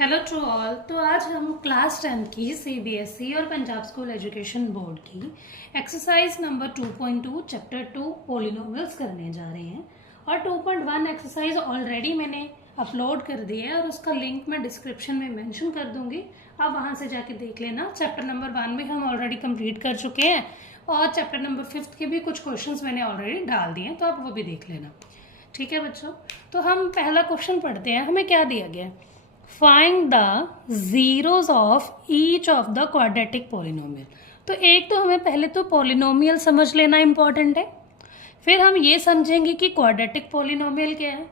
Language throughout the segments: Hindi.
Hello to all. तो आज हम क्लास 10 की सीबीएसई और पंजाब स्कूल एजुकेशन बोर्ड की एक्सरसाइज नंबर 2.2 चैप्टर 2 पोलिनोमियल्स करने जा रहे हैं। और 2.1 एक्सरसाइज ऑलरेडी मैंने अपलोड कर दी है और उसका लिंक मैं डिस्क्रिप्शन में मेंशन कर दूंगी, आप वहां से जाके देख लेना। चैप्टर नंबर 1 में हम ऑलरेडी कंप्लीट कर चुके हैं और चैप्टर नंबर 5 के भी कुछ क्वेश्चंस मैंने ऑलरेडी डाल दिए हैं, तो आप वो भी देख लेना। ठीक है बच्चों, तो हम पहला क्वेश्चन पढ़ते हैं। हमें क्या दिया गया है? Find the zeros of each of the quadratic polynomial. तो एक तो हमें पहले तो पोलिनोमियल समझ लेना इंपॉर्टेंट है, फिर हम ये समझेंगे कि क्वाड्रेटिक पोलिनोमियल क्या है,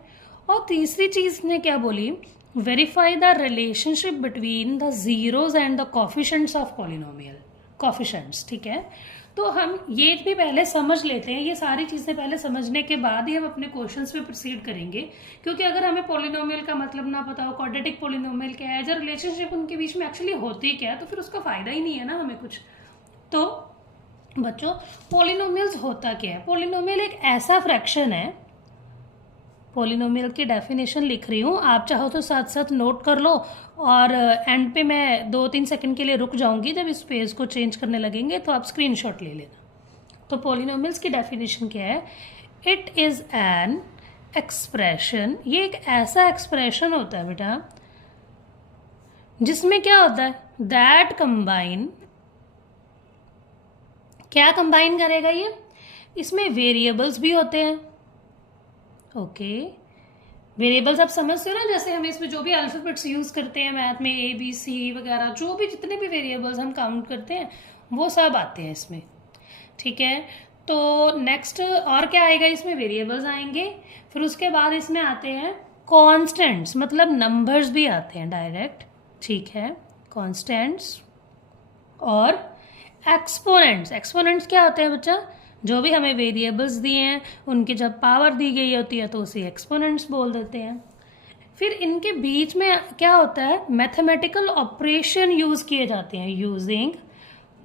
और तीसरी चीज ने क्या बोली, verify the relationship between the zeros and the coefficients of polynomial coefficients. ठीक है, तो हम ये भी पहले समझ लेते हैं। ये सारी चीजें पहले समझने के बाद ही हम अपने क्वेश्चंस पे प्रोसीड करेंगे, क्योंकि अगर हमें पोलिनोमियल का मतलब ना पता हो, क्वाड्रेटिक पोलिनोमियल क्या है, जो रिलेशनशिप उनके बीच में एक्चुअली होती क्या है, तो फिर उसका फायदा ही नहीं है ना हमें कुछ। तो बच्चों, पोलिनोमियल्स होता क्या है? पोलिनोमियल एक ऐसा फ्रैक्शन है, पोलिनोमियल की डेफिनेशन लिख रही हूँ, आप चाहो तो साथ साथ नोट कर लो, और एंड पे मैं 2-3 सेकंड के लिए रुक जाऊंगी। जब इस पेज को चेंज करने लगेंगे तो आप स्क्रीनशॉट ले लेना। तो पोलिनोमियल्स की डेफिनेशन क्या है? इट इज एन एक्सप्रेशन, ये एक ऐसा एक्सप्रेशन होता है बेटा जिसमें क्या होता है, दैट कंबाइन, क्या कंबाइन करेगा ये? इसमें वेरिएबल्स भी होते हैं। ओके, वेरिएबल्स आप समझते हो ना, जैसे हम इसमें जो भी अल्फाबेट्स यूज करते हैं मैथ में, ए बी सी वगैरह, जो भी जितने भी वेरिएबल्स हम काउंट करते हैं वो सब आते हैं इसमें। ठीक है, तो नेक्स्ट और क्या आएगा इसमें? वेरिएबल्स आएंगे, फिर उसके बाद इसमें आते हैं कॉन्स्टेंट्स, मतलब नंबर्स भी आते हैं डायरेक्ट। ठीक है, कॉन्स्टेंट्स और एक्सपोनेंट्स। एक्सपोनेंट्स क्या होते हैं बच्चा? जो भी हमें वेरिएबल्स दिए हैं उनकी जब पावर दी गई होती है तो उसे एक्सपोनेंट्स बोल देते हैं। फिर इनके बीच में क्या होता है? मैथमेटिकल ऑपरेशन यूज किए जाते हैं, यूजिंग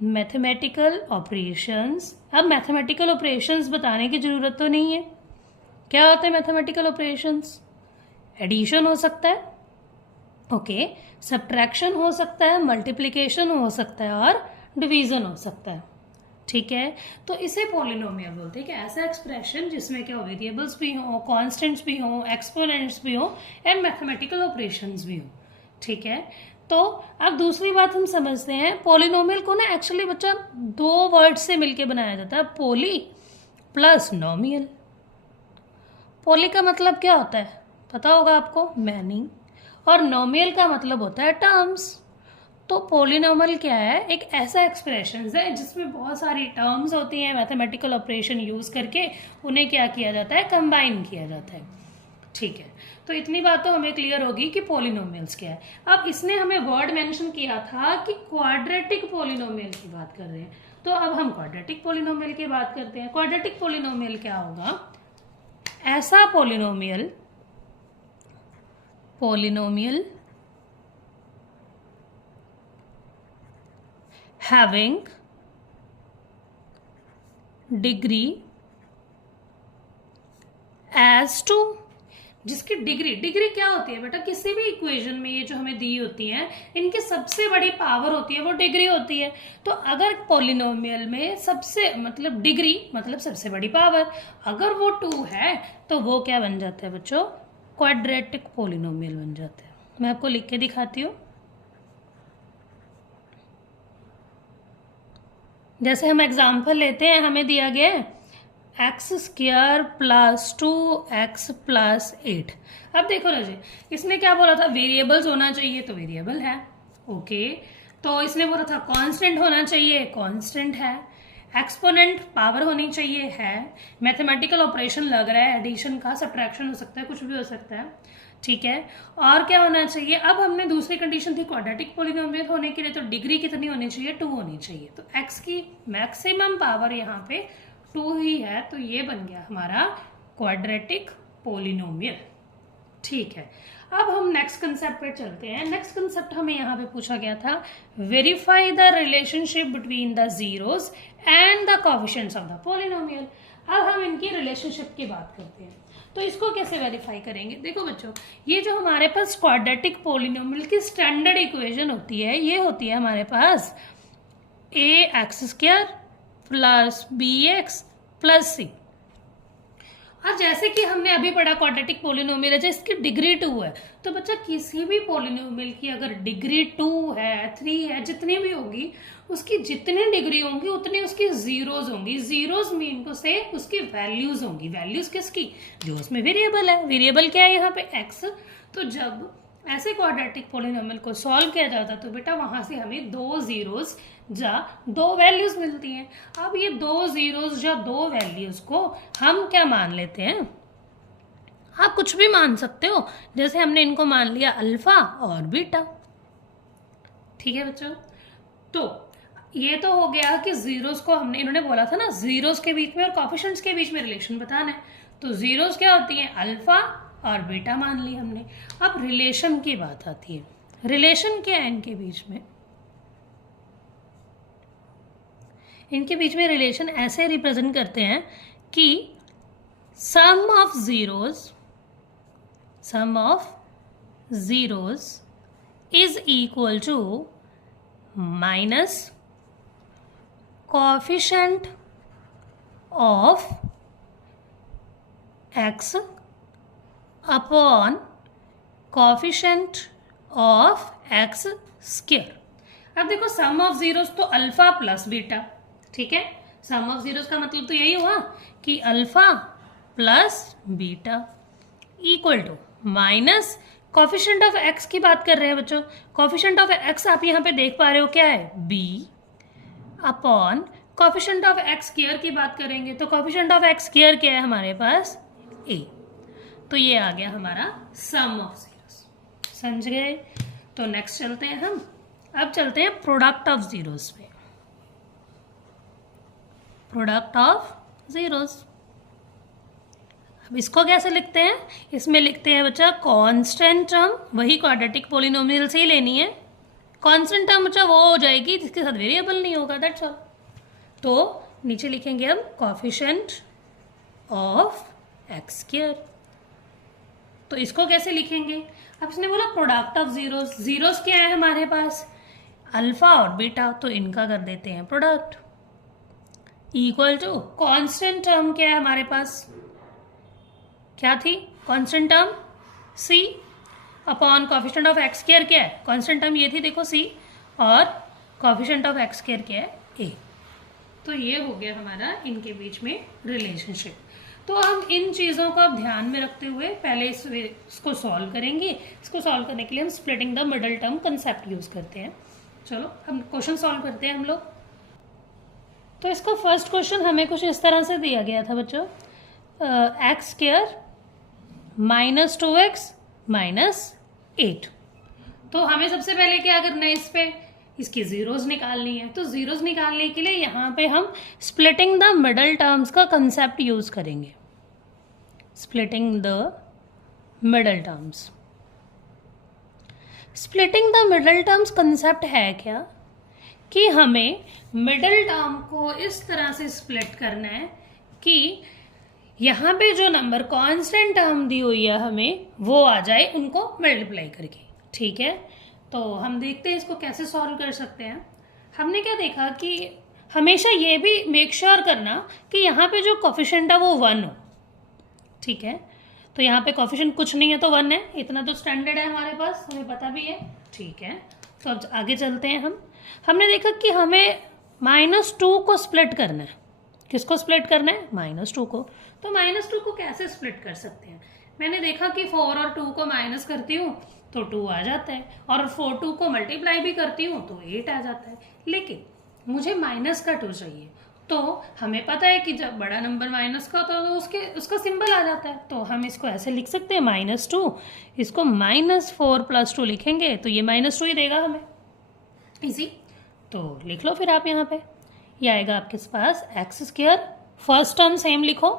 मैथमेटिकल ऑपरेशंस। अब मैथमेटिकल ऑपरेशंस बताने की जरूरत तो नहीं है। क्या होते हैं मैथमेटिकल ऑपरेशंस? एडिशन हो सकता है, ओके, सब्ट्रैक्शन हो सकता है, मल्टीप्लिकेशन हो सकता है और डिवीजन हो सकता है। ठीक है, तो इसे पोलिनोमियल बोलते हैं कि ऐसा एक्सप्रेशन जिसमें क्या वेरिएबल्स भी हो, कांस्टेंट्स भी हो, एक्सपोनेंट्स भी हो एंड मैथमेटिकल ऑपरेशंस भी हो। ठीक है, तो अब दूसरी बात हम समझते हैं, पोलिनोमियल को ना एक्चुअली बच्चा 2 वर्ड से मिलके बनाया जाता है, पोली प्लस नोमियल। पोली का मतलब क्या होता है पता होगा आपको? मैनी। और नोमियल का मतलब होता है टर्म्स। तो पोलिनोमियल क्या है? एक ऐसा एक्सप्रेशन है जिसमें बहुत सारी टर्म्स होती हैं, मैथमेटिकल ऑपरेशन यूज करके उन्हें क्या किया जाता है? कंबाइन किया जाता है। ठीक है, तो इतनी बात तो हमें क्लियर होगी कि पोलिनोमियल्स क्या है। अब इसने हमें वर्ड मेंशन किया था कि क्वाड्रेटिक पोलिनोमियल की बात कर रहे हैं, तो अब हम क्वाड्रेटिक पोलिनोमियल की बात करते हैं। क्वाड्रेटिक पोलिनोमियल क्या होगा? ऐसा polynomial having degree as to, जिसकी डिग्री क्या होती है बेटा? किसी भी इक्वेशन में ये जो हमें दी होती हैं इनकी सबसे बड़ी पावर होती है, वो डिग्री होती है। तो अगर पोलिनोमियल में सबसे मतलब डिग्री मतलब सबसे बड़ी पावर, अगर वो 2 है तो वो क्या बन जाता है बच्चों? क्वाड्रेटिक पोलिनोमियल बन जाता है। मैं आपको लिख के दिखाती हूँ। जैसे हम एग्जाम्पल लेते हैं, हमें दिया गया है x² + 2x + 8। अब देखो ना जी, इसने क्या बोला था? वेरिएबल्स होना चाहिए, तो वेरिएबल है, ओके। तो इसने बोला था कांस्टेंट होना चाहिए, कांस्टेंट है। एक्सपोनेंट पावर होनी चाहिए, है। मैथमेटिकल ऑपरेशन लग रहा है, एडिशन का, सब्ट्रैक्शन हो सकता है, कुछ भी हो सकता है। ठीक है, और क्या होना चाहिए? अब हमने दूसरी कंडीशन थी क्वाड्रेटिक पोलिनोमियल होने के लिए, तो डिग्री कितनी होनी चाहिए? 2 होनी चाहिए। तो x की मैक्सिमम पावर यहाँ पे 2 ही है, तो ये बन गया हमारा क्वाड्रेटिक पोलिनोमियल। ठीक है, अब हम नेक्स्ट कंसेप्ट पे चलते हैं। नेक्स्ट कंसेप्ट हमें यहाँ पे पूछा गया था, verify the relationship between the zeros and the coefficients of the polynomial. अब हम इनकी रिलेशनशिप की बात करते हैं। तो इसको कैसे वेरीफाई करेंगे? देखो बच्चों, ये जो हमारे पास क्वाड्रेटिक पोलिनोमियल की स्टैंडर्ड इक्वेशन होती है, ये होती है हमारे पास ax² plus bx plus c। और जैसे कि हमने अभी पढ़ा क्वाड्रेटिक पोलिनोमियल है जिसकी डिग्री 2 है, तो बच्चा किसी भी पोलिनोमियल की अगर डिग्री 2 है, 3 है, जितनी भी होगी, उसकी जितनी डिग्री होंगी उतनी उसकी जीरोज होंगी। जीरोज मीन को से उसकी वैल्यूज होंगी। वैल्यूज किसकी? जो उसमें वेरिएबल है। वेरिएबल क्या है यहाँ पे? x। तो जब ऐसे क्वाड्रेटिक पोलिनोमियल को सॉल्व किया जाता तो बेटा वहां से हमें 2 जीरोज या 2 वैल्यूज मिलती हैं। अब ये 2 जीरोज या 2 वैल्यूज को हम क्या मान लेते हैं? आप कुछ भी मान सकते हो, जैसे हमने इनको मान लिया अल्फा और बीटा। ठीक है बच्चों, तो ये तो हो गया कि जीरोस को हमने, इन्होंने बोला था ना जीरोस के बीच में और कोफिशिएंट्स के बीच में रिलेशन बताना है, तो जीरोस क्या होती हैं? अल्फा और बीटा मान ली हमने। अब रिलेशन की बात आती है। रिलेशन क्या है इनके बीच में? इनके बीच में रिलेशन ऐसे रिप्रेजेंट करते हैं कि sum of zeros is equal to minus coefficient of x upon coefficient of x square. अब देखो सम ऑफ जीरोस तो अल्फा प्लस बीटा, ठीक है। सम ऑफ जीरोस का मतलब तो यही हुआ कि alpha plus beta equal to minus coefficient of x की बात कर रहे हैं बच्चों। कोएफिशिएंट ऑफ x आप यहाँ पे देख पा रहे हो क्या है? b upon coefficient of x square की बात करेंगे तो कोएफिशिएंट ऑफ x स्क्वायर क्या है हमारे पास? a। तो ये आ गया हमारा सम ऑफ जीरोस। समझ गए? तो नेक्स्ट चलते हैं हम। अब चलते हैं प्रोडक्ट ऑफ जीरोस पे। प्रोडक्ट ऑफ जीरोस, अब इसको कैसे लिखते हैं? इसमें लिखते हैं बच्चा कांस्टेंट टर्म, वही क्वाड्रेटिक पोलिनोमियल से ही लेनी है। कांस्टेंट टर्म बच्चा वो हो जाएगी जिसके साथ वेरिएबल नहीं होगा, दैट्स ऑल। तो नीचे लिखेंगे हम कोएफिशिएंट ऑफ x स्क्वायर। तो इसको कैसे लिखेंगे? अब इसने बोला प्रोडक्ट ऑफ जीरोस। जीरोस क्या है हमारे पास? अल्फा और बीटा, तो इनका कर देते हैं product equal to constant term क्या है हमारे पास? क्या थी constant term? c upon coefficient of x square क्या है? कांस्टेंट टर्म ये थी देखो c, और कोएफिशिएंट ऑफ x स्क्वायर क्या है? a। तो ये हो गया हमारा इनके बीच में रिलेशनशिप। तो हम इन चीज़ों को ध्यान में रखते हुए पहले इसको सॉल्व करेंगे। इसको सॉल्व करने के लिए हम splitting the middle term concept use करते हैं। चलो हम क्वेश्चन सॉल्व करते हैं हम लोग। तो इसका फर्स्ट क्वेश्चन हमें कुछ इस तरह से दिया गया था बच्चों, x square minus 2x minus 8। तो हमें सबसे पहले क्या करना है? इस पे इसकी जीरोज निकालनी है। तो जीरोज निकालने के लिए यहाँ पे हम स्प्लिटिंग द मिडल टर्म्स का कंसेप्ट यूज करेंगे। Splitting the middle terms. Splitting the middle terms concept है क्या कि हमें मिडल टर्म को इस तरह से स्प्लिट करना है कि यहाँ पे जो नंबर कांस्टेंट टर्म दी हुई है हमें वो आ जाए उनको मल्टीप्लाई करके। ठीक है, तो हम देखते हैं इसको कैसे सॉल्व कर सकते हैं। हमने क्या देखा कि हमेशा ये भी मेक श्योर करना कि यहाँ पे जो कोफिशिएंट है वो 1 हो। ठीक है, तो यहाँ पे कोफिशिएंट कुछ नहीं है तो 1 है, इतना तो स्टैंडर्ड है हमारे पास, हमें पता भी है। ठीक है, तो अब आगे चलते हैं हम। हमने देखा कि हमें -2 को स्प्लिट करना है। किसको स्प्लिट करना है? -2 को। तो -2 को कैसे स्प्लिट कर सकते हैं? मैंने देखा कि 4 और 2 को माइनस करती हूँ तो 2 आ जाता है, और 2 को मल्टीप्लाई भी करती हूँ तो 8 आ जाता है। लेकिन मुझे माइनस का 2 चाहिए, तो हमें पता है कि जब बड़ा नंबर माइनस का होता है तो उसका सिंबल आ जाता है। तो हम इसको ऐसे लिख सकते हैं -2, इसको -4 + 2 लिखेंगे तो ये -2 ही देगा हमें। इजी, तो लिख लो फिर आप यहाँ पे। ये आएगा आपके पास x²। फर्स्ट टर्म सेम लिखो,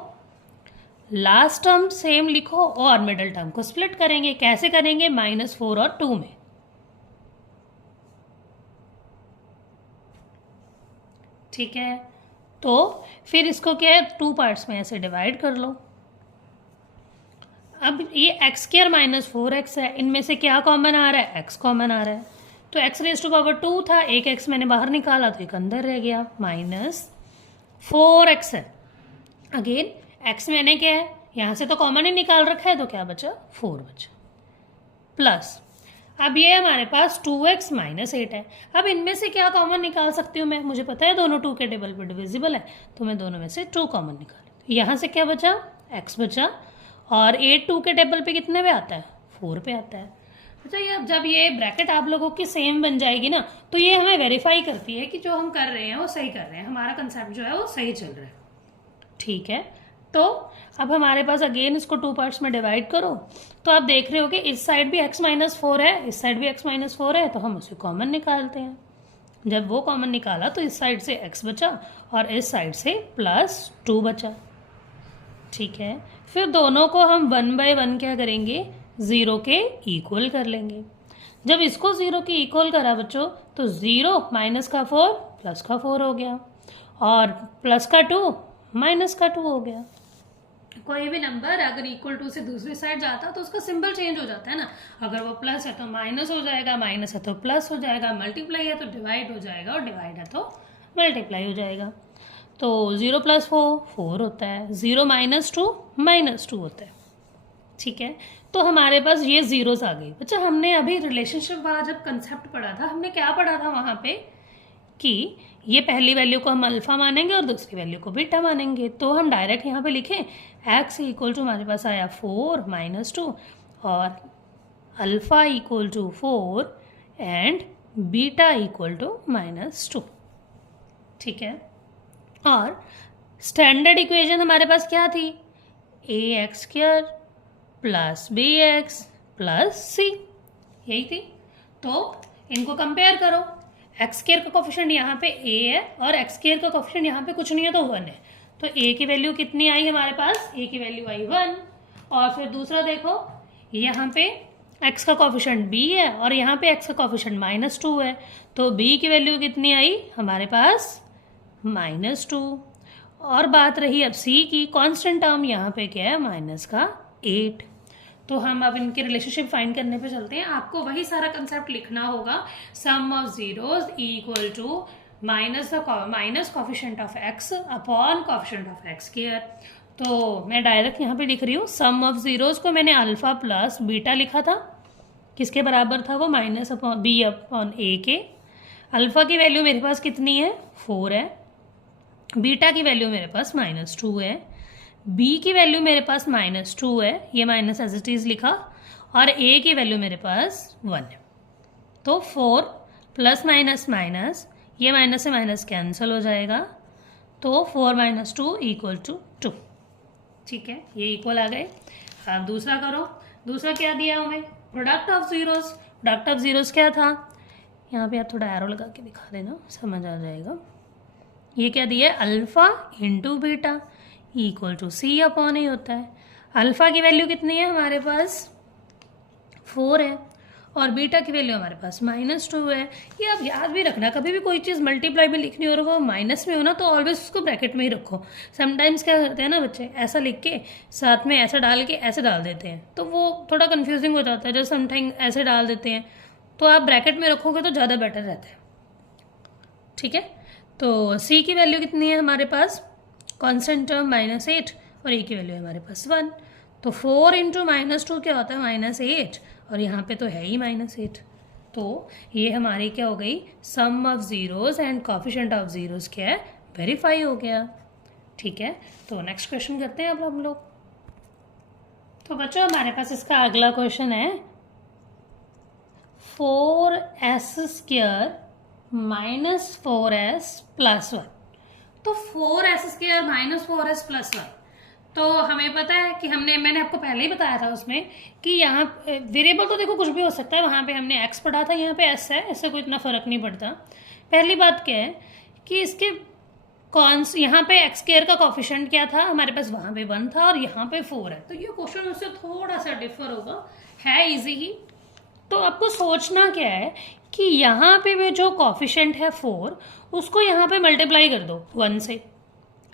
लास्ट टर्म सेम लिखो, और मिडल टर्म को स्प्लिट करेंगे। कैसे करेंगे? -4 और 2 में। ठीक है, तो फिर इसको क्या है 2 पार्ट्स में ऐसे डिवाइड कर लो। अब ये एक्स स्क्वायर माइनस 4x है, इनमें से क्या कॉमन आ रहा है, x कॉमन आ रहा है, तो x रेज टू पावर 2 था, एक x मैंने बाहर निकाला तो एक अंदर रह गया, माइनस 4x है। अगेन x मैंने क्या है, यहाँ से तो कॉमन ही निकाल रखा है, तो क्या बचा, 4 बचा, प्लस अब ये हमारे पास 2x माइनस 8 है। अब इनमें से क्या कॉमन निकाल सकती हूँ मैं, मुझे पता है दोनों 2 के टेबल पर डिविजिबल है, तो मैं दोनों में से 2 कॉमन निकाल, यहाँ से क्या बचा, x बचा, और 8 2 के टेबल पे कितने पे आता है, 4 पे आता है। अच्छा, ये जब ये ब्रैकेट आप लोगों की सेम बन जाएगी ना, तो ये हमें वेरीफाई करती है कि जो हम कर रहे हैं वो सही कर रहे हैं, हमारा कंसेप्ट जो है वो सही चल रहा है। ठीक है, तो अब हमारे पास अगेन इसको 2 पार्ट्स में डिवाइड करो, तो आप देख रहे हो कि इस साइड भी x माइनस 4 है, इस साइड भी x माइनस 4 है, तो हम उसे कॉमन निकालते हैं। जब वो कॉमन निकाला तो इस साइड से x बचा और इस साइड से प्लस 2 बचा। ठीक है, फिर दोनों को हम 1 बाय 1 क्या करेंगे, 0 के इक्वल कर लेंगे। जब इसको 0 के इक्वल करा बच्चों, तो 0 माइनस का 4 प्लस का 4 हो गया, और प्लस का 2 माइनस का 2 हो गया। कोई भी नंबर अगर इक्वल टू से दूसरी साइड जाता तो उसका सिंबल चेंज हो जाता है ना, अगर वो प्लस है तो माइनस हो जाएगा, माइनस है तो प्लस हो जाएगा, मल्टीप्लाई है तो डिवाइड हो जाएगा, और डिवाइड है तो मल्टीप्लाई हो जाएगा। तो 0 प्लस 4 4 होता है, 0 माइनस 2 माइनस 2 होता है। ठीक है, तो हमारे पास ये जीरोस आ गई। बच्चा हमने अभी रिलेशनशिप वाला जब कंसेप्ट पढ़ा था, हमने क्या पढ़ा था वहाँ पे कि ये पहली वैल्यू को हम अल्फा मानेंगे और दूसरी वैल्यू को बीटा मानेंगे, तो हम डायरेक्ट यहाँ पे लिखें x इक्वल टू हमारे पास आया 4 माइनस 2 और alpha equal to 4 and beta equal to minus 2। ठीक है, और स्टैंडर्ड इक्वेशन हमारे पास क्या थी, ax square plus bx plus c, यही थी। तो इनको कंपेयर करो, एक्स स्क्वायर का कोफिशिएंट यहाँ पे a है और एक्स स्क्वायर का कोफिशिएंट यहाँ पे कुछ नहीं है तो 1 है, तो a की वैल्यू कितनी आई हमारे पास, a की वैल्यू आई 1। और फिर दूसरा देखो, यहाँ पे x का कोफिशिएंट b है और यहाँ पे x का कोफिशिएंट माइनस 2 है, तो b की वैल्यू कितनी आई हमारे पास, माइनस 2। और बात रही अब c की, कांस्टेंट टर्म यहाँ पे क्या है, माइनस का 8। तो हम अब इनके रिलेशनशिप फाइंड करने पे चलते हैं। आपको वही सारा कंसेप्ट लिखना होगा, sum of zeros equal to minus coefficient of x upon coefficient of x square. तो मैं डायरेक्ट यहाँ पे लिख रही हूँ, सम ऑफ जीरोस को मैंने अल्फा प्लस बीटा लिखा था, किसके बराबर था वो, माइनस अपॉन बी अपॉन ए के। अल्फा की वैल्यू मेरे पास कितनी है, 4 है, बीटा की वैल्यू मेरे पास माइनस 2 है, b की वैल्यू मेरे पास माइनस 2 है, ये माइनस एज इट इज़ लिखा, और a की वैल्यू मेरे पास 1 है। तो 4 प्लस माइनस माइनस, ये माइनस से माइनस कैंसिल हो जाएगा, तो 4 माइनस 2 इक्वल टू 2। ठीक है, ये इक्वल आ गए। अब दूसरा करो, दूसरा क्या दिया हमें, product of zeros. Product of zeros क्या था, यहाँ पे आप थोड़ा एरो लगा के दिखा देना, समझ आ जाएगा। ये क्या दिया है, alpha into beta equal to c upon a होता है। अल्फा की वैल्यू कितनी है हमारे पास, 4 है, और बीटा की वैल्यू हमारे पास माइनस 2 है। ये आप याद भी रखना, कभी भी कोई चीज़ मल्टीप्लाई में लिखनी हो और वो माइनस में हो ना, तो ऑलवेज उसको ब्रैकेट में ही रखो। समटाइम्स क्या करते हैं ना बच्चे, ऐसा लिख के साथ में ऐसा डाल के ऐसे डाल देते हैं, तो वो थोड़ा कन्फ्यूजिंग हो जाता है। जब समटाइम ऐसे डाल देते हैं, तो आप ब्रैकेट में रखोगे तो ज़्यादा बेटर रहता है। ठीक है, तो सी की वैल्यू कितनी है हमारे पास, कांस्टेंट टर्म माइनस 8, और ए की वैल्यू है हमारे पास 1, तो 4 इंटू माइनस 2 क्या होता है, माइनस 8, और यहाँ पे तो है ही माइनस 8। तो ये हमारी क्या हो गई, sum of zeros and coefficient of zeros क्या है, वेरीफाई हो गया। ठीक है, तो नेक्स्ट क्वेश्चन करते हैं अब हम लोग। तो बच्चों हमारे पास इसका अगला क्वेश्चन है 4s square minus 4s plus 1। तो 4s square minus 4s plus 1, तो हमें पता है कि मैंने आपको पहले ही बताया था उसमें कि यहाँ वेरिएबल तो देखो कुछ भी हो सकता है, वहाँ पे हमने x पढ़ा था, यहाँ पे s है, इससे कोई इतना फ़र्क नहीं पड़ता। पहली बात क्या है कि इसके यहाँ पे x स्क्वायर का कोफिशिएंट क्या था हमारे पास, वहाँ पे 1 था और यहाँ पे 4 है, तो ये क्वेश्चन उससे थोड़ा सा डिफर होगा, है इजी ही। तो आपको सोचना क्या है कि यहाँ पे भी जो कोफिशिएंट है 4, उसको यहाँ पे मल्टीप्लाई कर दो 1 से,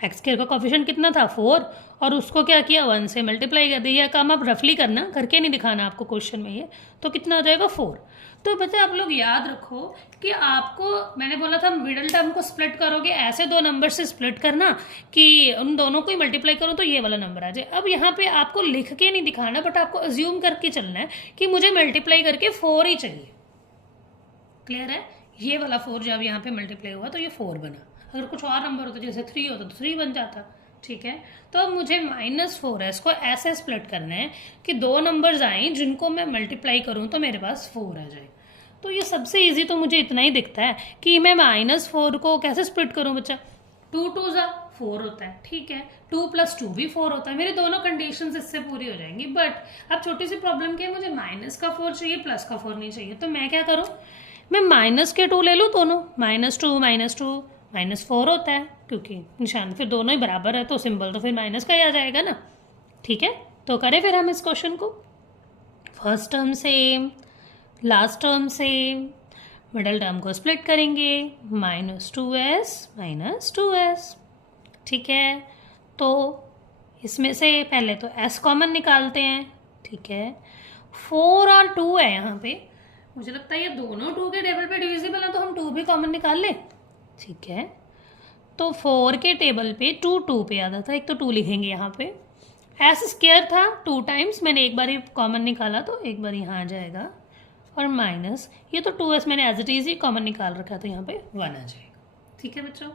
एक्स स्क्वायर का कॉफिशिएंट कितना था 4, और उसको क्या किया 1 से मल्टीप्लाई कर दिया। काम आप रफली करना, करके नहीं दिखाना आपको क्वेश्चन में ये, तो कितना हो जाएगा 4। तो बच्चे आप लोग याद रखो कि आपको मैंने बोला था मिडिल टर्म को स्प्लिट करोगे ऐसे दो नंबर से स्प्लिट करना कि उन दोनों को ही मल्टीप्लाई करो तो ये वाला नंबर आ जाए। अब यहाँ पे आपको लिख के नहीं दिखाना, बट आपको अज्यूम करके चलना है कि मुझे मल्टीप्लाई करके 4 ही चाहिए। क्लियर है? ये वाला 4 जब यहाँ पे मल्टीप्लाई हुआ तो ये 4 बना। अगर कुछ और नंबर होता जैसे 3 होता तो 3 बन जाता। ठीक है, तो अब मुझे -4 है, इसको ऐसे स्प्लिट करना है कि दो नंबर्स आए जिनको मैं मल्टीप्लाई करूँ तो मेरे पास 4 आ जाए। तो ये सबसे इजी तो मुझे इतना ही दिखता है कि मैं -4 को कैसे स्प्लिट करूँ बच्चा। 2 2 जा 4 होता है, ठीक है, 2 + 2 भी 4 होता है। मेरी दोनों कंडीशंस इससे पूरी हो जाएंगी। बट अब छोटी सी प्रॉब्लम क्या है, मुझे -4 चाहिए, +4 नहीं चाहिए। तो मैं क्या करूँ, मैं -2 ले लूँ दोनों, -2 -4 होता है, क्योंकि निशान फिर दोनों ही बराबर है तो सिंबल तो फिर माइनस का ही आ जाएगा ना। ठीक है, तो करें फिर हम इस क्वेश्चन को। First term same, last term same, middle term को स्प्लिट करेंगे, -2s। ठीक है, तो इसमें से पहले तो s कॉमन निकालते हैं। ठीक है, 4 और 2 है यहाँ पे, मुझे लगता है ये दोनों 2 के टेबल पे डिविजिबल है तो हम 2 भी कॉमन निकाल लें। ठीक है, तो 4 के टेबल पे 2 पे आता था, एक तो 2 लिखेंगे यहाँ पे। एस स्क्वायर था 2 टाइम्स, मैंने एक बार ही कॉमन निकाला तो एक बार यहाँ आ जाएगा, और माइनस ये तो 2s मैंने एज इट इज ही कॉमन निकाल रखा तो यहाँ पे 1 आ जाएगा। ठीक है बच्चों,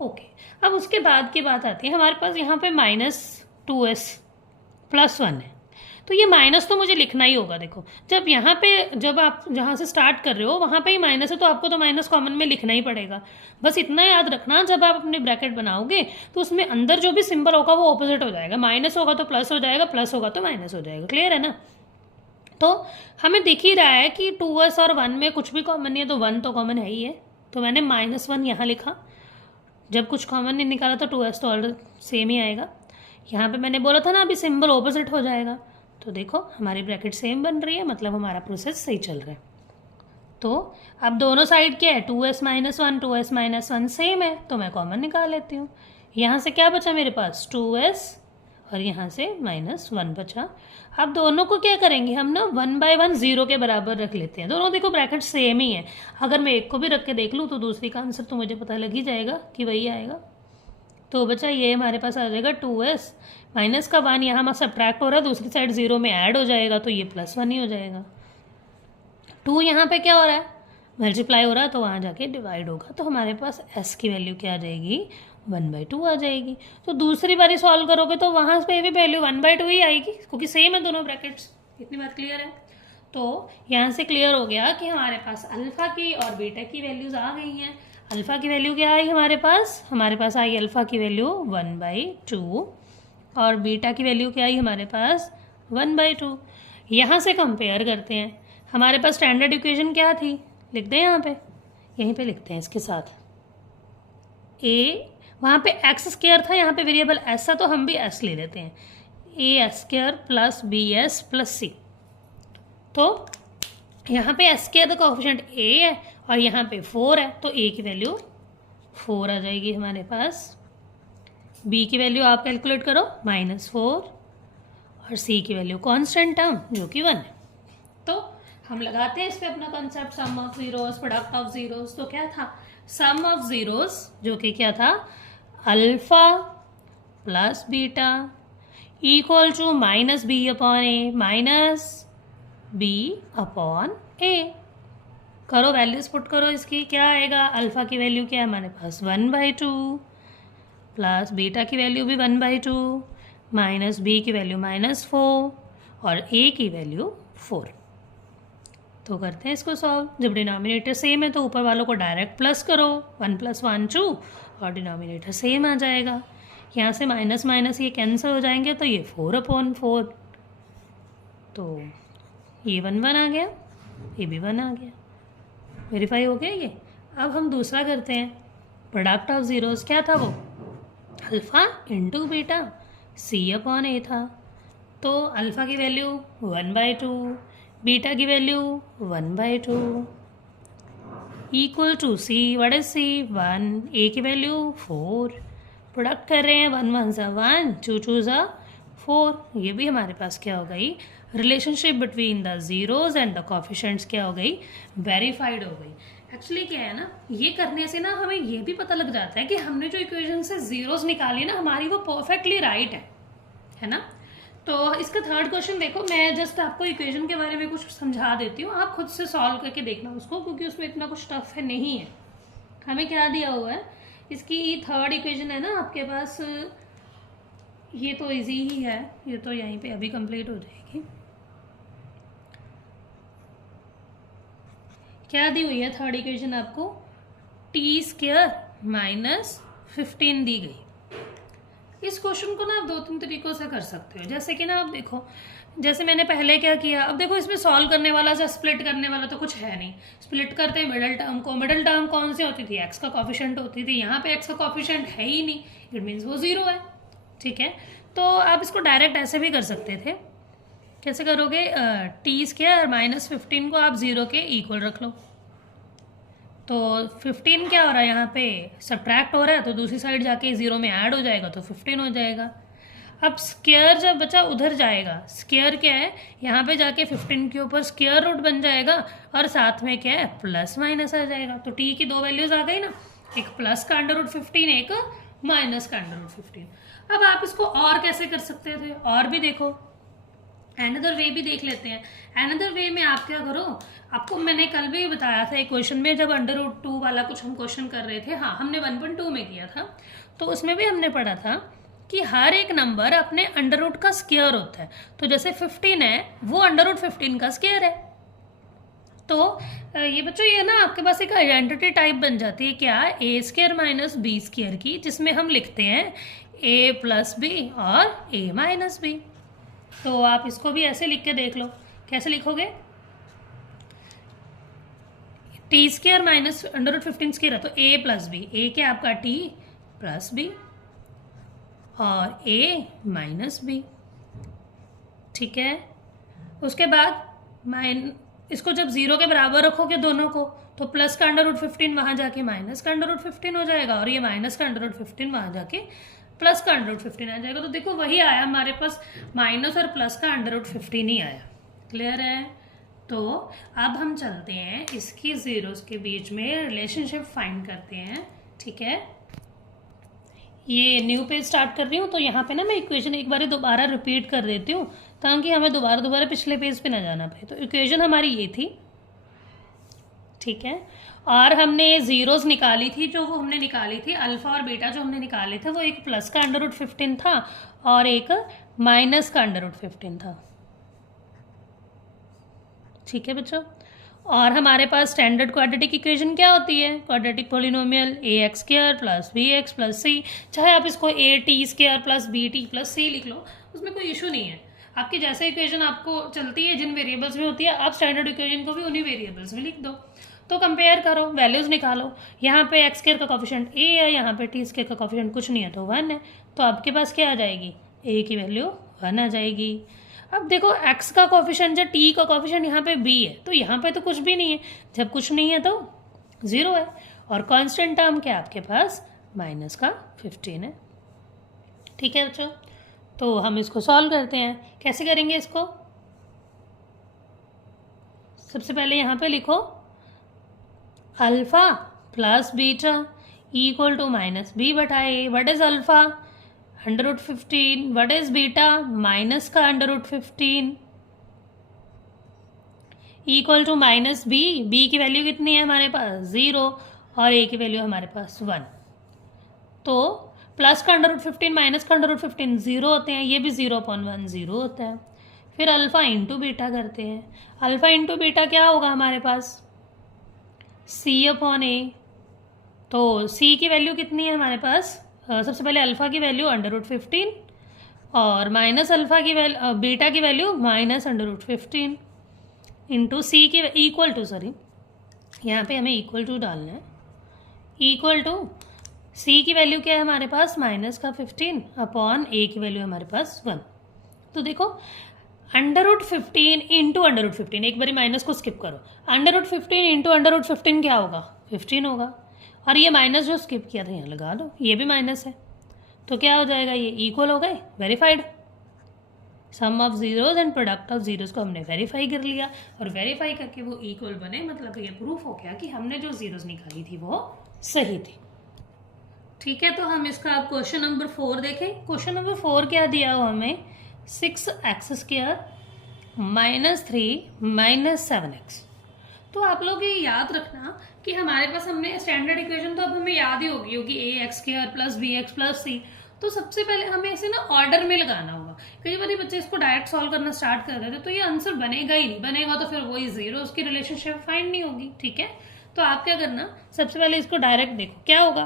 ओके। अब उसके बाद की बात आती है, हमारे पास यहाँ पे -2s + 1 है, तो ये माइनस तो मुझे लिखना ही होगा। देखो जब यहाँ पे जब आप जहाँ से स्टार्ट कर रहे हो वहाँ पे ही माइनस है तो आपको तो माइनस कॉमन में लिखना ही पड़ेगा। बस इतना याद रखना, जब आप अपने ब्रैकेट बनाओगे तो उसमें अंदर जो भी सिंबल होगा वो ऑपोजिट हो जाएगा। माइनस होगा तो प्लस हो जाएगा, प्लस होगा तो माइनस हो जाएगा। क्लियर है ना? तो हमें दिख ही रहा है कि 2s और 1 में कुछ भी कॉमन नहीं है, तो 1 तो कॉमन है ही है, तो मैंने -1 यहाँ लिखा। जब कुछ कॉमन नहीं निकाला तो 2s तो ऑलरेडी सेम ही आएगा। यहाँ पे मैंने बोला था ना अभी सिंबल ऑपोजिट हो जाएगा, तो देखो हमारी ब्रैकेट सेम बन रही है, मतलब हमारा प्रोसेस सही चल रहा है। तो अब दोनों साइड क्या है, 2s - 1 2s - 1 सेम है, तो मैं कॉमन निकाल लेती हूँ। यहाँ से क्या बचा मेरे पास 2s, और यहाँ से -1 बचा। अब दोनों को क्या करेंगे हम ना 1/1 0 के बराबर रख लेते हैं। दोनों देखो ब्रैकेट सेम ही है, अगर मैं एक को भी रख के देख लूँ तो दूसरी का आंसर तो मुझे पता लग ही जाएगा कि वही आएगा। तो बच्चा ये हमारे पास आ जाएगा 2s, माइनस का 1 यहाँ हमारा सब्ट्रैक्ट हो रहा है, दूसरी साइड 0 में ऐड हो जाएगा तो ये +1 ही हो जाएगा। 2 यहाँ पे क्या हो रहा है, मल्टीप्लाई हो रहा है, तो वहाँ जाके डिवाइड होगा, तो हमारे पास s की वैल्यू क्या आ जाएगी 1/2 आ जाएगी। तो दूसरी बारी सॉल्व करोगे तो वहाँ पे भी वैल्यू 1/2 ही आएगी, क्योंकि सेम है दोनों ब्रैकेट्स। इतनी बात क्लियर है? तो यहाँ से क्लियर हो गया कि हमारे पास अल्फा की और बीटा की वैल्यूज आ गई हैं। अल्फा की वैल्यू क्या आई हमारे पास आई अल्फा की वैल्यू 1/2, और बीटा की वैल्यू क्या आई हमारे पास 1/2। यहाँ से कंपेयर करते हैं, हमारे पास स्टैंडर्ड इक्वेशन क्या थी, लिख दें यहाँ पे, यहीं पे लिखते हैं इसके साथ। ए वहाँ पे x² था, यहाँ पे वेरिएबल s था तो हम भी s ले लेते हैं, a² + bs + c। तो यहाँ पे s² का कोएफिशिएंट a है और यहाँ पे 4 है, तो a की वैल्यू 4 आ जाएगी हमारे पास। b की वैल्यू आप कैलकुलेट करो -4, और c की वैल्यू कांस्टेंट टर्म जो कि 1 है। तो हम लगाते हैं इस पे अपना concept sum of zeros, product of zeros. तो क्या था सम ऑफ जीरोस, जो कि क्या था alpha + beta equal to -b/a। करो वैल्यूज पुट करो इसकी, क्या आएगा, अल्फा की वैल्यू क्या है हमारे पास 1/2, प्लस बीटा की वैल्यू भी 1/2, माइनस b की वैल्यू -4, और a की वैल्यू 4। तो करते हैं इसको सॉल्व। जब डिनोमिनेटर सेम है तो ऊपर वालों को डायरेक्ट प्लस करो, 1 + 1 2, और डिनोमिनेटर सेम आ जाएगा। यहाँ से माइनस माइनस ये कैंसिल हो जाएंगे तो ये 4/4, तो ये 1 आ गया, ये भी 1 आ गया, वेरीफाई हो गया ये। अब हम दूसरा करते हैं, प्रोडक्ट ऑफ जीरोस क्या था वो अल्फ़ा × बीटा c/a था। तो अल्फ़ा की वैल्यू 1/2, बीटा की value 1/2 equal to c, what is c 1, a की वैल्यू 4, प्रोडक्ट कर रहे हैं, 1 1 सा 1, 2 2 सा 4, ये भी हमारे पास क्या हो गई, relationship between the zeros and the coefficients क्या हो गई, वेरीफाइड हो गई। एक्चुअली क्या है ना, ये करने से ना हमें ये भी पता लग जाता है कि हमने जो इक्वेशन से जीरोज निकाली ना हमारी, वो परफेक्टली राइट है ना। तो इसका थर्ड क्वेश्चन देखो, मैं जस्ट आपको इक्वेशन के बारे में कुछ समझा देती हूँ, आप खुद से सॉल्व करके देखना उसको, क्योंकि उसमें इतना कुछ टफ है नहीं है। हमें क्या दिया हुआ है, इसकी थर्ड इक्वेशन है ना आपके पास, ये तो इजी ही है, ये तो यहीं पे अभी कंप्लीट हो जाएगी। क्या दी हुई है थर्ड इक्वेशन आपको, t² माइनस 15 दी गई। इस क्वेश्चन को ना आप 2-3 तरीकों से कर सकते हो। जैसे कि ना आप देखो, जैसे मैंने पहले क्या किया, अब देखो इसमें सॉल्व करने वाला या स्प्लिट करने वाला तो कुछ है नहीं। स्प्लिट करते हैं मिडल टर्म को, मिडल टर्म कौन सी होती थी, एक्स का कॉफिशिएंट होती थी, यहाँ पे एक्स का कॉफिशिएंट है ही नहीं, इट मीन्स वो जीरो है। ठीक है, तो आप इसको डायरेक्ट ऐसे भी कर सकते थे। कैसे करोगे, t² माइनस 15 को आप 0 के इक्वल रख लो, तो 15 क्या हो रहा है यहाँ पे, सब्ट्रैक्ट हो रहा है, तो दूसरी साइड जाके 0 में ऐड हो जाएगा तो 15 हो जाएगा। अब स्क्वायर जब बचा उधर जाएगा, स्क्वायर क्या है, यहाँ पे जाके 15 के ऊपर स्क्वायर रूट बन जाएगा, और साथ में क्या है, प्लस माइनस आ जाएगा। तो t की 2 वैल्यूज आ गई ना, एक प्लस का अंडर रूट 15, एक माइनस का अंडर रूट 15। अब आप इसको और कैसे कर सकते थे, और भी देखो, अनदर वे भी देख लेते हैं। अनदर वे में आप क्या करो, आपको मैंने कल भी बताया था एक क्वेश्चन में, जब अंडर रूट 2 वाला कुछ हम क्वेश्चन कर रहे थे, हाँ हमने 1.2 में किया था, तो उसमें भी हमने पढ़ा था कि हर एक नंबर अपने अंडर रूट का स्क्वायर होता है। तो जैसे 15 है, वो अंडर रूट 15 का स्क्वायर है। तो ये बच्चों, ये ना आपके पास एक आइडेंटिटी टाइप बन जाती है, क्या, a² माइनस b² की, जिसमें हम लिखते हैं a प्लस बी और a माइनस बी। तो आप इसको भी ऐसे लिख के देख लो, कैसे लिखोगे, t² माइनस अंडर रूट 15² है, तो a प्लस बी, a क्या आपका t प्लस बी और a माइनस बी। ठीक है, उसके बाद इसको जब 0 के बराबर रखोगे दोनों को, तो प्लस का अंडर रूट 15 वहां जाके माइनस का अंडर रूट 15 हो जाएगा, और ये माइनस का अंडर रूट 15 वहां जाके प्लस का अंडर रूट 15 आ जाएगा। तो देखो वही आया हमारे पास, माइनस और प्लस का अंडर रूट 15 ही आया। क्लियर है। तो अब हम चलते हैं इसकी जीरोस के बीच में रिलेशनशिप फाइंड करते हैं। ठीक है, ये न्यू पेज स्टार्ट कर रही हूँ, तो यहाँ पे ना मैं इक्वेशन एक बार दोबारा रिपीट कर देती हूँ, ताकि हमें दोबारा पिछले पेज पे ना जाना पड़े। तो इक्वेशन हमारी ये थी, ठीक है, और हमने जीरोस निकाली थी, जो वो हमने निकाली थी अल्फा और बीटा जो हमने निकाले थे, वो एक प्लस का अंडर रूट 15 था और एक माइनस का अंडर रूट 15 था। ठीक है बच्चों, और हमारे पास स्टैंडर्ड क्वाड्रेटिक इक्वेशन क्या होती है, quadratic polynomial ax² plus bx plus c, चाहे आप इसको at² plus bt plus c लिख लो, उसमें कोई इशू नहीं है। आपकी जैसे इक्वेशन आपको चलती है, जिन वेरिएबल्स में होती है, आप स्टैंडर्ड इक्वेशन को भी उन्हीं वेरिएबल्स में लिख दो। तो कंपेयर करो, वैल्यूज निकालो, यहाँ पे x² का कॉफिशिएंट a है, यहाँ पे t² का कॉफिशिएंट कुछ नहीं है तो 1 है, तो आपके पास क्या आ जाएगी, a की वैल्यू 1 आ जाएगी। अब देखो x का कॉफिशिएंट या t का कॉफिशिएंट यहाँ पे b है, तो यहाँ पे तो कुछ भी नहीं है, जब कुछ नहीं है तो 0 है, और कांस्टेंट टर्म क्या आपके पास, माइनस का 15 है। ठीक है बच्चों, तो हम इसको सॉल्व करते हैं। कैसे करेंगे इसको, सबसे पहले यहाँ पे लिखो alpha plus beta equal to minus b बटा a. What is alpha, under root 15, what is beta, minus का under root 15 equal to minus b. B की वैल्यू कितनी है हमारे पास, 0, और ए की वैल्यू हमारे पास 1। तो प्लस का अंडर रूट 15 माइनस का अंडर रूट 15 0 होते हैं, ये भी 0/1 0 होता है। फिर अल्फा इंटू बीटा करते हैं, अल्फा इंटू बीटा क्या होगा हमारे पास, c/a। तो c की वैल्यू कितनी है हमारे पास, सबसे पहले अल्फा की वैल्यू अंडर रूट 15 और माइनस अल्फा की वैल्यू, बीटा की value minus under root 15 into c की इक्वल टू, सॉरी यहाँ पे हमें इक्वल टू डालना है, इक्वल टू सी की वैल्यू क्या है हमारे पास, माइनस का 15 अपॉन ए की वैल्यू हमारे पास 1। तो देखो under root 15 into under root 15, एक बारी माइनस को स्किप करो, under root 15 into under root 15 क्या होगा, 15 होगा, और ये माइनस जो स्किप किया था यहाँ लगा दो, ये भी माइनस है, तो क्या हो जाएगा, ये इक्वल हो गए, verified. Sum of zeros and product of zeros को हमने वेरीफाई कर लिया, और वेरीफाई करके वो इक्वल बने, मतलब ये प्रूफ हो गया कि हमने जो जीरोज निकाली थी वो सही थी। ठीक है, तो हम इसका अब क्वेश्चन नंबर 4 देखें। क्वेश्चन नंबर 4 क्या दिया हो हमें, 6x² -3 -7x। तो आप लोग ये याद रखना कि हमारे पास हमने स्टैंडर्ड इक्वेशन तो अब हमें याद ही होगी ax² + bx + c। तो सबसे पहले हमें इसे ना ऑर्डर में लगाना होगा। कई बार बच्चे इसको डायरेक्ट सॉल्व करना स्टार्ट कर देते तो ये आंसर बनेगा ही नहीं, बनेगा तो फिर वही जीरो, उसकी रिलेशनशिप फाइंड नहीं होगी। ठीक है, तो आप क्या करना, सबसे पहले इसको डायरेक्ट देखो क्या होगा।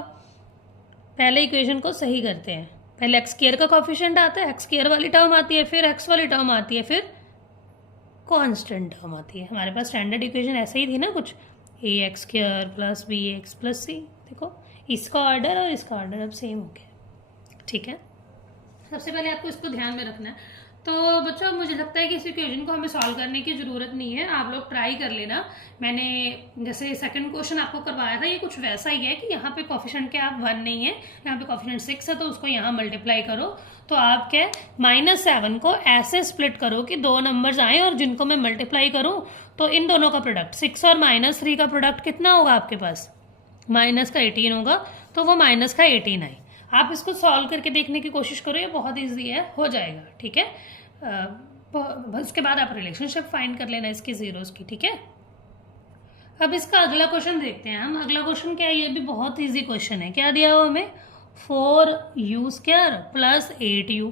पहले इक्वेशन को सही करते हैं, पहले x² का कॉफिशिएंट आता है, x² वाली टर्म आती है, फिर x वाली टर्म आती है, फिर कांस्टेंट टर्म आती है। हमारे पास स्टैंडर्ड इक्वेशन ऐसे ही थी ना कुछ, ax² + bx + c। देखो इसका ऑर्डर और इसका ऑर्डर अब सेम हो गया। ठीक है, सबसे पहले आपको इसको ध्यान में रखना है। तो बच्चों मुझे लगता है कि इस इक्वेशन को हमें सॉल्व करने की ज़रूरत नहीं है, आप लोग ट्राई कर लेना। मैंने जैसे सेकंड क्वेश्चन आपको करवाया था, ये कुछ वैसा ही है कि यहाँ पे कॉफिशिएंट क्या 1 नहीं है, यहाँ पे कॉफिशिएंट 6 है, तो उसको यहाँ मल्टीप्लाई करो। तो आप क्या -7 को ऐसे स्प्लिट करो कि 2 नंबर्स आए और जिनको मैं मल्टीप्लाई करूँ तो इन दोनों का प्रोडक्ट 6 और -3 का प्रोडक्ट कितना होगा आपके पास, माइनस का 18 होगा, तो वो माइनस का 18 आए। आप इसको सॉल्व करके देखने की कोशिश करो, ये बहुत इजी है, हो जाएगा। ठीक है, उसके बाद आप रिलेशनशिप फाइंड कर लेना इसकी जीरोस की। ठीक है, अब इसका अगला क्वेश्चन देखते हैं हम। अगला क्वेश्चन क्या है, ये भी बहुत इजी क्वेश्चन है। क्या दिया हुआ हमें, 4u² + 8u।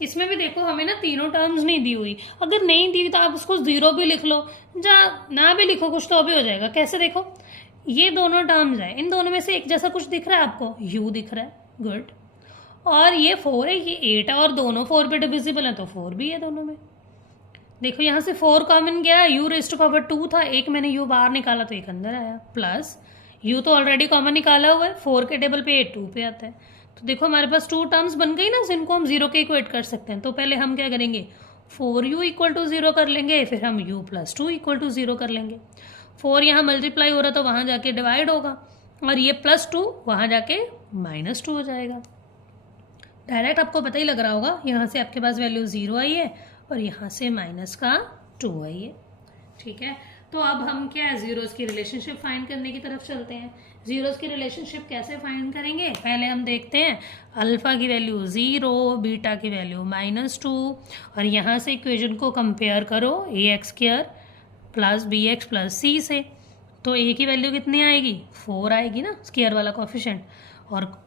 इसमें भी देखो हमें ना तीनों टर्म्स नहीं दी हुई, अगर नहीं दी तो आप उसको जीरो भी लिख लो, ना भी लिखो कुछ तो भी हो जाएगा। कैसे, देखो ये दोनों टर्म्स है, इन दोनों में से एक जैसा कुछ दिख रहा है आपको, u दिख रहा है, गुड। और ये 4 है, ये 8 है, और दोनों 4 पे डिविजिबल है तो 4 भी है दोनों में। देखो यहाँ से 4 कॉमन गया, u⁻² था, एक मैंने u बाहर निकाला तो एक अंदर आया, प्लस u तो ऑलरेडी कॉमन निकाला हुआ है, 4 के टेबल पे 8 2 पे आता है। तो देखो हमारे पास 2 टर्म्स बन गई ना, जिनको हम 0 के इक्वेट कर सकते हैं। तो पहले हम क्या करेंगे, 4u = 0 कर लेंगे, फिर हम u + 2 = 0 कर लेंगे। 4 यहाँ मल्टीप्लाई हो रहा तो वहाँ जाके डिवाइड होगा, और ये +2 वहाँ जाके -2 हो जाएगा। डायरेक्ट आपको पता ही लग रहा होगा, यहाँ से आपके पास वैल्यू 0 आई है और यहाँ से -2 आई है। ठीक है, तो अब हम क्या है, जीरोस की रिलेशनशिप फाइंड करने की तरफ चलते हैं। जीरोस की रिलेशनशिप कैसे फाइंड करेंगे, पहले हम देखते हैं अल्फा की वैल्यू 0, बीटा की वैल्यू -2, और यहाँ से इक्वेशन को कंपेयर करो ax² + bx + c से। तो a की वैल्यू कितनी आएगी, 4 आएगी ना, स्क्वायर वाला कोफिशिएंट, और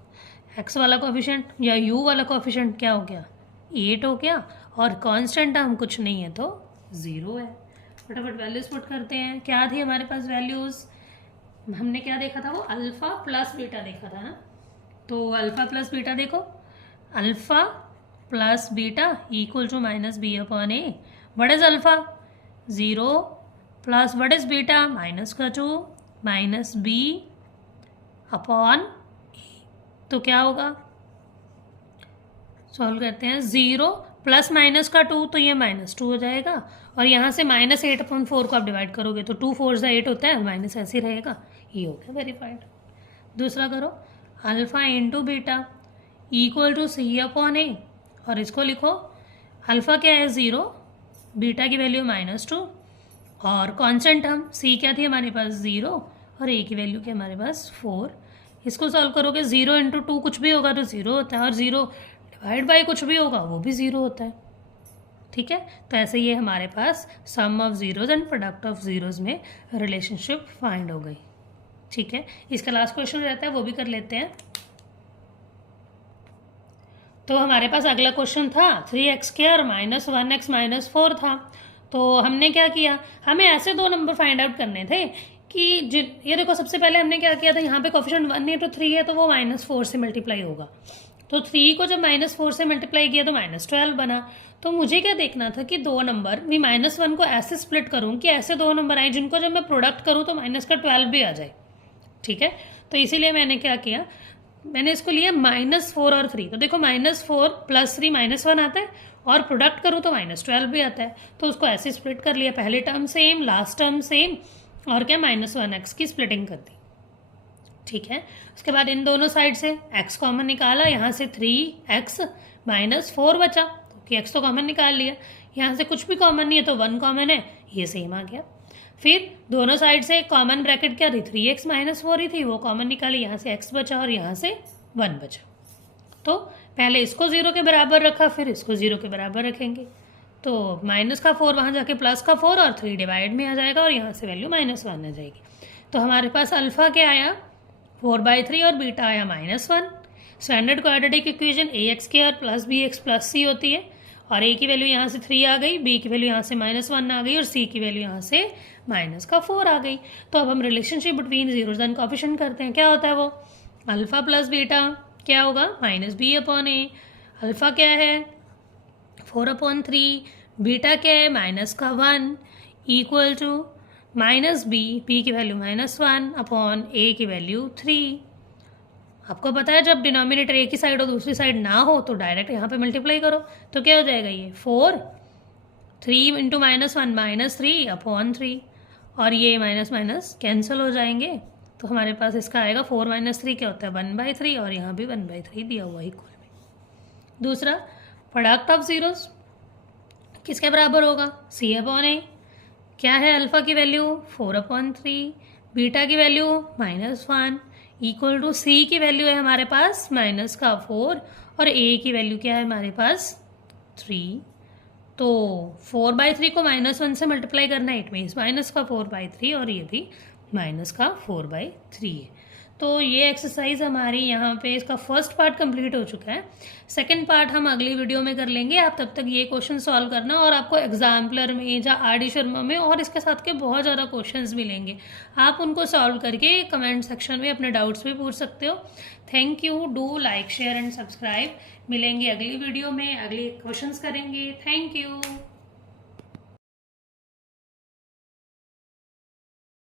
x वाला कोफिशिएंट या u वाला कोफिशिएंट क्या हो गया, 8 हो गया, और कांस्टेंट टर्म कुछ नहीं है तो 0 है। फटाफट वैल्यूज पुट करते हैं। क्या थी हमारे पास वैल्यूज, हमने क्या देखा था, वो अल्फा + बीटा देखा था ना। तो अल्फा + बीटा देखो, alpha + beta = -b/a। What is alpha, 0, plus what is beta, -2 -b/a। तो क्या होगा, सॉल्व करते हैं, 0 + -2 तो ये -2 हो जाएगा, और यहाँ से -8/4 को आप डिवाइड करोगे तो 2 4 8 होता है, माइनस ऐसे रहेगा, ये हो गया वेरीफाइड। दूसरा करो, अल्फा × बीटा = c/a, और इसको लिखो, अल्फा क्या है 0, बीटा की वैल्यू -2, और कांस्टेंट टर्म c क्या थी हमारे पास 0, और a की वैल्यू क्या हमारे पास 4। इसको सॉल्व करोगे, 0 × 2 कुछ भी होगा तो 0 होता है, और 0 डिवाइड बाई कुछ भी होगा वो भी 0 होता है। ठीक है, तो ऐसे ये हमारे पास sum of zeros and product of zeros में रिलेशनशिप फाइंड हो गई। ठीक है, इसका लास्ट क्वेश्चन रहता है, वो भी कर लेते हैं। तो हमारे पास अगला क्वेश्चन था 3x² -1x -4 था। तो हमने क्या किया, हमें ऐसे दो नंबर फाइंड आउट करने थे कि ये देखो, सबसे पहले हमने क्या किया था, यहाँ पे कोफिशिएंट 1 है तो 3 है, तो वो -4 से मल्टीप्लाई होगा। तो 3 को जब -4 से मल्टीप्लाई किया तो -12 बना। तो मुझे क्या देखना था कि दो नंबर भी -1 को ऐसे स्प्लिट करूँ कि ऐसे दो नंबर आए जिनको जब मैं प्रोडक्ट करूँ तो -12 भी आ जाए। ठीक है, तो इसीलिए मैंने क्या किया, मैंने इसको लिया -4 और 3। तो देखो -4 + 3 -1 आता है, और प्रोडक्ट करूँ तो -12 भी आता है, तो उसको ऐसे स्प्लिट कर लिया, पहली term same, last term same, और क्या -1x की स्प्लिटिंग कर दी। ठीक है। उसके बाद इन दोनों साइड से x कॉमन निकाला, यहाँ से 3x माइनस 4 बचा, क्योंकि x तो कॉमन निकाल लिया। यहाँ से कुछ भी कॉमन नहीं है तो 1 कॉमन है, ये सेम आ गया। फिर दोनों साइड से कॉमन ब्रैकेट क्या थी, 3x माइनस 4 ही थी, वो कॉमन निकाली, यहाँ से x बचा और यहाँ से 1 बचा। तो पहले इसको 0 के बराबर रखा, फिर इसको 0 के बराबर रखेंगे, तो माइनस का 4 वहाँ जाके प्लस का 4 और 3 डिवाइड में आ जाएगा और यहाँ से वैल्यू -1 आ जाएगी। तो हमारे पास अल्फ़ा क्या आया, 4/3 और बीटा आया -1। Standard quadratic equation ax² plus bx plus c होती है, और a की वैल्यू यहाँ से 3 आ गई, b की वैल्यू यहाँ से -1 आ गई और c की वैल्यू यहाँ से -4 आ गई। तो अब हम relationship between zeros and coefficient करते हैं। क्या होता है वो, अल्फ़ा प्लस बीटा क्या होगा, -b/a। अल्फ़ा क्या है 4/3, बीटा क्या है -1 इक्वल टू -b की वैल्यू -1/a की वैल्यू 3। आपको पता है जब डिनोमिनेटर एक ही साइड हो दूसरी साइड ना हो तो डायरेक्ट यहाँ पे मल्टीप्लाई करो, तो क्या हो जाएगा ये 4, 3 × -1 -3/3, और ये माइनस माइनस कैंसिल हो जाएंगे। तो हमारे पास इसका आएगा 4 - 3 क्या होता है 1/3, और यहाँ भी 1/3 दिया हुआ इक्वल में। दूसरा, प्रोडक्ट ऑफ जीरोस किसके बराबर होगा, c/a। क्या है अल्फ़ा की वैल्यू 4/3, बीटा की वैल्यू -1 इक्वल टू c की वैल्यू है हमारे पास -4 और a की वैल्यू क्या है हमारे पास 3। तो 4/3 को -1 से मल्टीप्लाई करना है, इट मीन्स -4/3 और ये भी -4/3 है। तो ये एक्सरसाइज हमारी यहाँ पे इसका फर्स्ट पार्ट कंप्लीट हो चुका है। सेकंड पार्ट हम अगली वीडियो में कर लेंगे। आप तब तक ये क्वेश्चन सॉल्व करना, और आपको एग्जाम्पलर में या RD शर्मा में और इसके साथ के बहुत ज़्यादा क्वेश्चंस मिलेंगे, आप उनको सॉल्व करके कमेंट सेक्शन में अपने डाउट्स भी पूछ सकते हो। Thank you, do like share and subscribe. मिलेंगे अगली वीडियो में, अगले क्वेश्चंस करेंगे। Thank you.